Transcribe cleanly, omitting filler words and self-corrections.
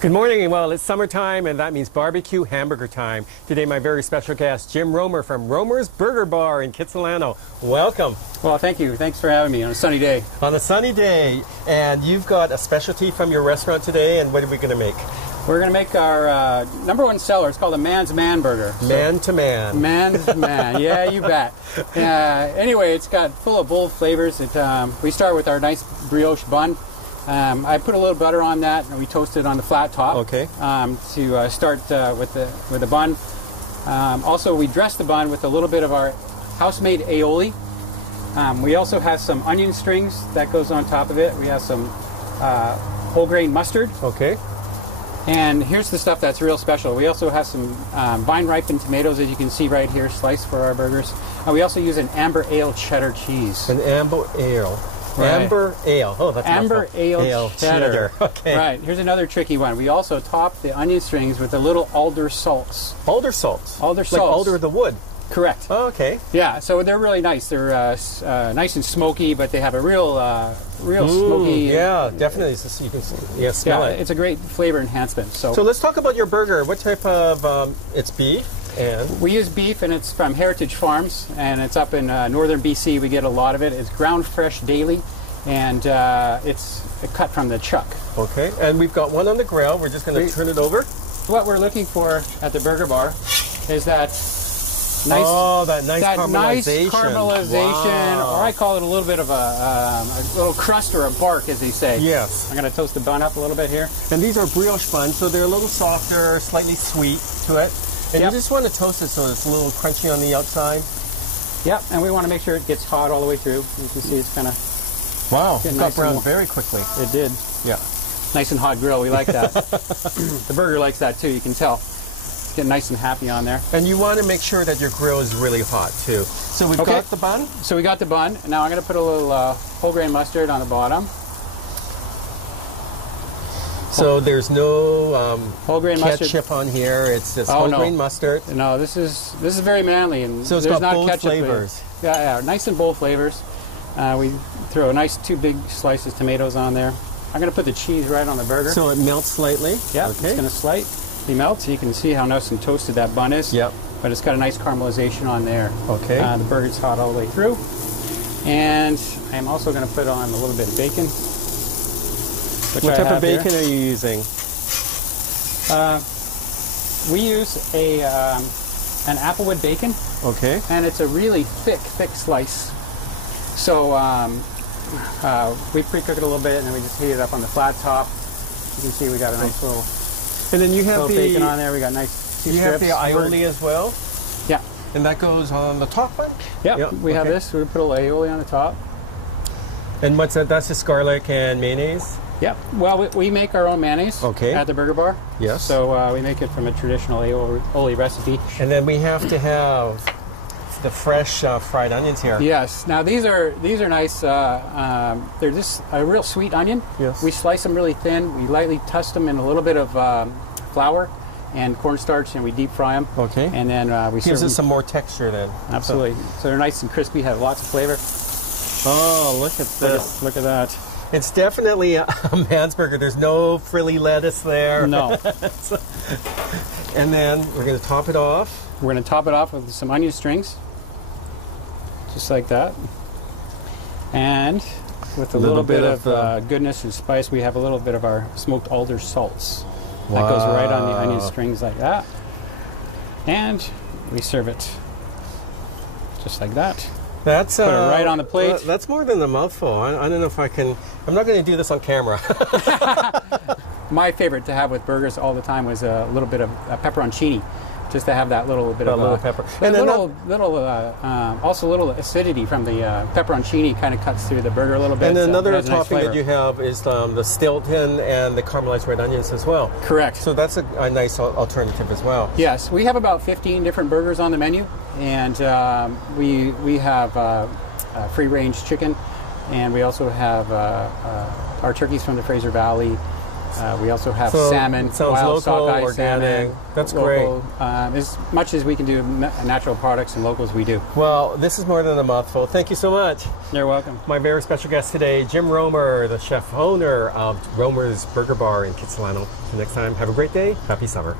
Good morning. Well, it's summertime, and that means barbecue hamburger time. Today, my very special guest, Jim Romer from Romer's Burger Bar in Kitsilano. Welcome. Well, thank you. Thanks for having me on a sunny day. On a sunny day. And you've got a specialty from your restaurant today, and what are we going to make? We're going to make our number one seller. It's called a Man's Man Burger. Man to man. Man's Man. Yeah, you bet. Anyway, it's got full of bold flavors. We start with our nice brioche bun. I put a little butter on that, and we toast it on the flat top. Okay. To start with the bun. Also, we dress the bun with a little bit of our house-made aioli. We also have some onion strings that goes on top of it. We have some whole grain mustard. Okay. And here's the stuff that's real special. We also have some vine-ripened tomatoes, as you can see right here, sliced for our burgers. And we also use an amber ale cheddar cheese. An amber ale. Right. Amber ale. Oh, that's amber ale cheddar. Okay. Right. Here's another tricky one. We also top the onion strings with a little alder salts. Alder salts? Alder salts. Like alder the wood? Correct. Oh, okay. Yeah, so they're really nice. They're nice and smoky, but they have a real smoky. Yeah, definitely. So you can smell it. It's a great flavor enhancement. So let's talk about your burger. What type of, it's beef? And we use beef, and it's from Heritage Farms, and it's up in northern BC. We get a lot of it. It's ground fresh daily, and it's cut from the chuck. Okay, and we've got one on the grill. We're just going to turn it over. What we're looking for at the burger bar is that nice caramelization. Wow. Or I call it a little bit of a little crust or a bark, as they say. Yes. I'm going to toast the bun up a little bit here. And these are brioche buns, so they're a little softer, slightly sweet to it. And you just want to toast it so it's a little crunchy on the outside. Yep, and we want to make sure it gets hot all the way through. You can see it's kind of... Wow, it got brown very quickly. It did. Yeah. Nice and hot grill, we like that. The burger likes that too, you can tell. It's getting nice and happy on there. And you want to make sure that your grill is really hot too. So we've got the bun? So we got the bun. Now I'm going to put a little whole grain mustard on the bottom. So there's no whole grain ketchup on here. It's just whole grain mustard. No, this is very manly, and so it's there's got not bold ketchup flavors. Yeah, nice and bold flavors. We throw a nice 2 big slices of tomatoes on there. I'm going to put the cheese right on the burger. So it melts slightly. Yeah, it's going to slightly melt. So you can see how nice and toasted that bun is. Yep. But it's got a nice caramelization on there. Okay. The burger's hot all the way through. And I'm also going to put on a little bit of bacon. What type of bacon are you using? We use an applewood bacon. Okay. And it's a really thick slice. So we pre-cook it a little bit, and then we just heat it up on the flat top. You can see we got a nice little. And then you have the bacon on there. We got nice 2 strips. You have the aioli as well. Yeah. And that goes on the top one. Yep. We have this. We put a little aioli on the top. And what's that? That's just garlic and mayonnaise. Yep. Well, we make our own mayonnaise at the burger bar. Yes. So we make it from a traditional aioli recipe. And then we have to have the fresh fried onions here. Yes. Now these are nice. They're just a real sweet onion. Yes. We slice them really thin. We lightly toast them in a little bit of flour and cornstarch, and we deep fry them. Okay. And then we serve gives them. us some more texture then. Absolutely. So they're nice and crispy. Have lots of flavor. Oh, look at this! Look at that. It's definitely a man's burger. There's no frilly lettuce there. No. And then we're going to top it off. We're going to top it off with some onion strings, just like that. And with a little bit of goodness and spice, we have a little bit of our smoked alder salts. Wow. That goes right on the onion strings like that. And we serve it just like that. That's put it right on the plate. That's more than a mouthful. I don't know if I can. I'm not going to do this on camera. My favorite to have with burgers all the time was a little bit of pepperoncini, just to have that little bit of little pepper, and also a little acidity from the pepperoncini kind of cuts through the burger a little bit. And another nice topping that you have is the Stilton and the caramelized red onions as well. Correct. So that's a nice alternative as well. Yes, we have about 15 different burgers on the menu, and we have free-range chicken, and we also have our turkeys from the Fraser Valley. We also have So, salmon, it sounds wild local, sockeye organic. salmon. That's local, as much as we can do natural products and locals, we do. Well, this is more than a mouthful. Thank you so much. You're welcome. My very special guest today, Jim Romer, the chef owner of Romer's Burger Bar in Kitsilano. Until next time, have a great day. Happy summer.